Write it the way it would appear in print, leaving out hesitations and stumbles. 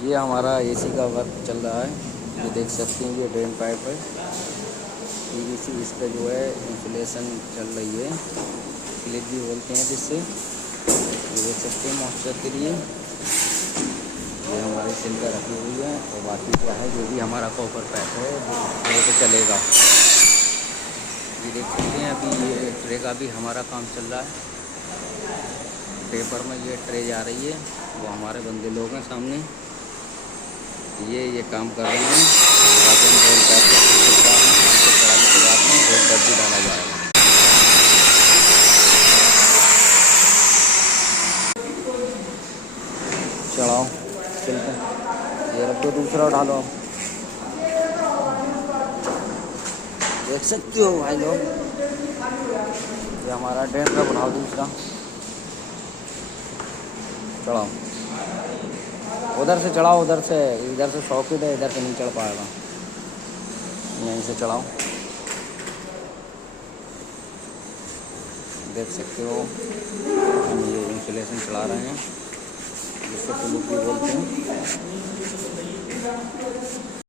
ये हमारा एसी का वर्क चल रहा है। ये देख सकते हैं, ये ड्रेन पाइप है पीवीसी, इस पर जो है इंसुलेशन चल रही है, क्लिप भी बोलते हैं जिससे। ये देख सकते हैं मॉइस्चर के लिए। ये हमारी सिल्का रखी हुई है और बाकी क्या है जो भी हमारा कॉपर पैक है वो तो चलेगा। ये देख सकते हैं अभी ये ट्रे का भी हमारा काम चल रहा है। पेपर में ये ट्रे जा रही है, वो हमारे बंदे लोग हैं सामने, ये काम कर रहे हैं। बाकी हम रोल पैक का चढ़ाने के बाद में रोल पैक भी डाला जाएगा। चढ़ाओ चलते हैं, ये रख दो, दूसरा डालो। आप देख सकते हो भाई लोग, ये हमारा ड्रेन का बनाओ, दूसरा चढ़ाओ। उधर से चढ़ाओ, उधर से, इधर से सॉकेट है, इधर से नहीं चढ़ पाएगा, यहीं से चढ़ाओ। देख सकते हो हम ये इंसुलेशन चढ़ा रहे हैं, जिससे पुलुक भी बोलते हैं।